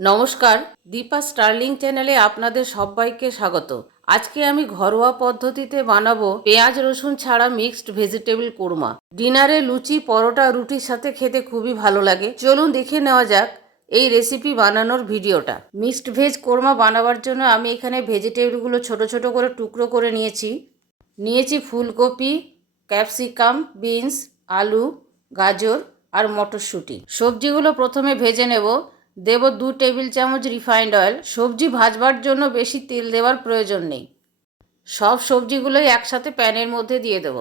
নমস্কার, দীপা স্টার্লিং চ্যানেলে আপনাদের সবাইকে স্বাগত। আজকে আমি ঘরোয়া পদ্ধতিতে বানাবো পেঁয়াজ, রসুন ছাড়া মিক্সড ভেজিটেবল কোরমা। ডিনারে লুচি, পরোটা, রুটির সাথে খেতে খুবই ভালো লাগে। চলুন দেখে নেওয়া যাক এই রেসিপি বানানোর ভিডিওটা। মিক্সড ভেজ কোরমা বানাবার জন্য আমি এখানে ভেজিটেবলগুলো ছোট ছোট করে টুকরো করে নিয়েছি। নিয়েছি ফুলকপি ক্যাপসিকাম বিনস আলু, গাজর আর মটরশুঁটি। সবজিগুলো প্রথমে ভেজে নেব। দেব দু টেবিল চামচ রিফাইন্ড অয়েল। সবজি ভাজবার জন্য বেশি তেল দেওয়ার প্রয়োজন নেই। সব সবজিগুলোই একসাথে প্যানের মধ্যে দিয়ে দেব।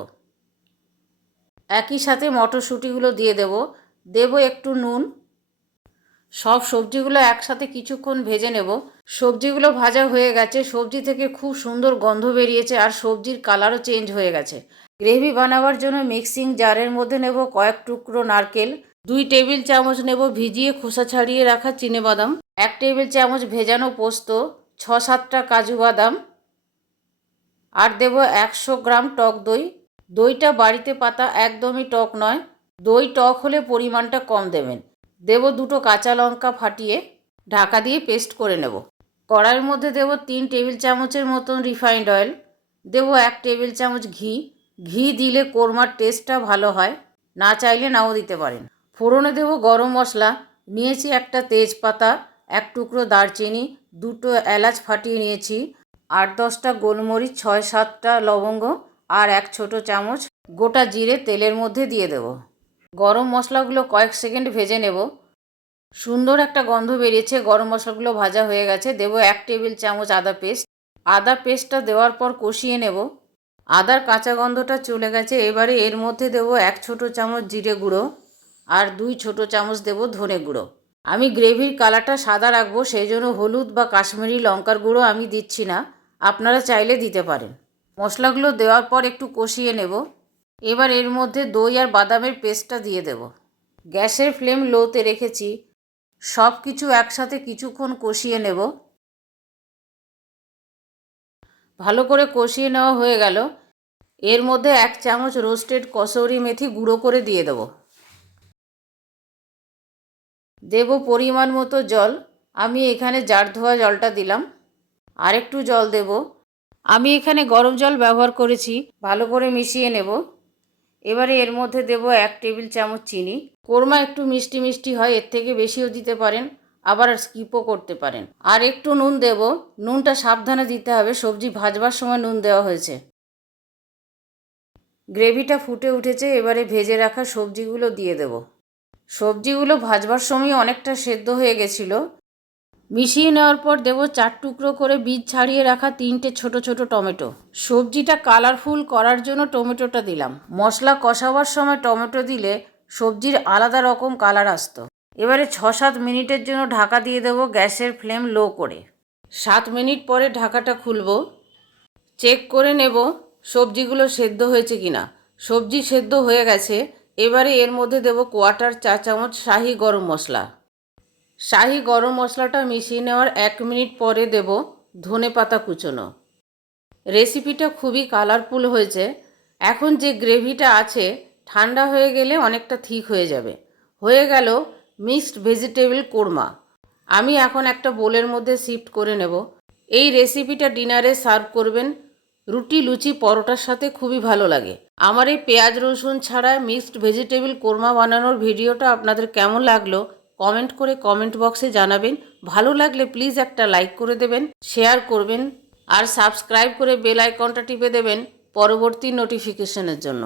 একই সাথে মটরশুঁটিগুলো দিয়ে দেব। দেব একটু নুন। সব সবজিগুলো একসাথে কিছুক্ষণ ভেজে নেব। সবজিগুলো ভাজা হয়ে গেছে। সবজি থেকে খুব সুন্দর গন্ধ বেরিয়েছে আর সবজির কালারও চেঞ্জ হয়ে গেছে। গ্রেভি বানাবার জন্য মিক্সিং জারের মধ্যে নেব কয়েক টুকরো নারকেল। দুই টেবিল চামচ নেব ভিজিয়ে খোসা ছাড়িয়ে রাখা বাদাম, এক টেবিল চামচ ভেজানো পোস্ত, ছ সাতটা কাজু বাদাম আর দেব একশো গ্রাম টক দই। দইটা বাড়িতে পাতা একদমই টক নয়, দই টক হলে পরিমাণটা কম দেবেন। দেব দুটো কাঁচা লঙ্কা ফাটিয়ে ঢাকা দিয়ে পেস্ট করে নেব। কড়াইয়ের মধ্যে দেব তিন টেবিল চামচের মতন রিফাইন্ড অয়েল, দেব এক টেবিল চামচ ঘি। ঘি দিলে কোরমার টেস্টটা ভালো হয়, না চাইলে নাও দিতে পারেন। ফোড়নে দেব গরম মশলা, নিয়েছি একটা তেজপাতা, এক টুকরো দারচিনি, দুটো এলাচ ফাটিয়ে নিয়েছি আট দশটা গোলমরিচ, ছয় সাতটা লবঙ্গ আর এক ছোট চামচ গোটা জিরে তেলের মধ্যে দিয়ে দেব। গরম মশলাগুলো কয়েক সেকেন্ড ভেজে নেব। সুন্দর একটা গন্ধ বেরিয়েছে, গরম মশলাগুলো ভাজা হয়ে গেছে, দেব এক টেবিল চামচ আদা পেস্ট। আদা পেস্টটা দেওয়ার পর কষিয়ে নেব। আদার কাঁচা গন্ধটা চলে গেছে, এবারে এর মধ্যে দেব এক ছোট চামচ জিরে গুঁড়ো। আর দুই ছোট চামচ দেব ধনে গুঁড়ো। আমি গ্রেভির কালারটা সাদা রাখব সেই জন্য হলুদ বা কাশ্মীরি লঙ্কার গুঁড়ো আমি দিচ্ছি না। আপনারা চাইলে দিতে পারেন। মশলাগুলো দেওয়ার পর একটু কষিয়ে নেব। এবার এর মধ্যে দই আর বাদামের পেস্টটা দিয়ে দেব। গ্যাসের ফ্লেম লোতে রেখেছি। সব কিছু একসাথে কিছুক্ষণ কষিয়ে নেব। ভালো করে কষিয়ে নেওয়া হয়ে গেল। এর মধ্যে এক চামচ রোস্টেড কসৌরি মেথি গুঁড়ো করে দিয়ে দেবো। দেব পরিমাণ মতো জল। আমি এখানে জার ধোয়া জলটা দিলাম। আরেকটু জল দেব। আমি এখানে গরম জল ব্যবহার করেছি। ভালো করে মিশিয়ে নেব। এবারে এর মধ্যে দেব এক টেবিল চামচ চিনি। কোরমা একটু মিষ্টি মিষ্টি হয়, এর থেকে বেশিও দিতে পারেন, আবার স্কিপও করতে পারেন। আর একটু নুন দেব। নুনটা সাবধানে দিতে হবে। সবজি ভাজবার সময় নুন দেওয়া হয়েছে। গ্রেভিটা ফুটে উঠেছে। এবারে ভেজে রাখা সবজিগুলো দিয়ে দেবো। সবজিগুলো ভাজবার সময় অনেকটা সেদ্ধ হয়ে গেছিল। মিশিয়ে নেওয়ার পর দেবো চার টুকরো করে বীজ ছাড়িয়ে রাখা তিনটে ছোট ছোট টমেটো। সবজিটা কালারফুল করার জন্য টমেটোটা দিলাম। মশলা কষাবার সময় টমেটো দিলে সবজির আলাদা রকম কালার আসতো। এবারে ছ সাত মিনিটের জন্য ঢাকা দিয়ে দেবো গ্যাসের ফ্লেম লো করে। সাত মিনিট পরে ঢাকাটা খুলব। চেক করে নেব সবজিগুলো সেদ্ধ হয়েছে কিনা। সবজি সেদ্ধ হয়ে গেছে। এবারে এর মধ্যে দেব কোয়াটার চা চামচ, শাহি গরম মশলা। শাহি গরম মশলাটা মিশিয়ে নেওয়ার এক মিনিট পরে দেব ধনে পাতা কুচোনো। রেসিপিটা খুবই কালারফুল হয়েছে। এখন যে গ্রেভিটা আছে, ঠান্ডা হয়ে গেলে অনেকটা ঠিক হয়ে যাবে। হয়ে গেল মিক্সড ভেজিটেবল কোরমা। আমি এখন একটা বোলের মধ্যে শিফট করে নেব। এই রেসিপিটা ডিনারে সার্ভ করবেন রুটি, লুচি, পরোটার সাথে খুবই ভালো লাগে। আমার এই পেঁয়াজ, রসুন ছাড়া মিক্সড ভেজিটেবল কোরমা বানানোর ভিডিওটা আপনাদের কেমন লাগল কমেন্ট করে কমেন্ট বক্সে জানাবেন। ভালো লাগলে প্লিজ একটা লাইক করে দেবেন শেয়ার করবেন, আর সাবস্ক্রাইব করে বেল আইকনটা টিপে দেবেন, পরবর্তী নোটিফিকেশনের জন্য।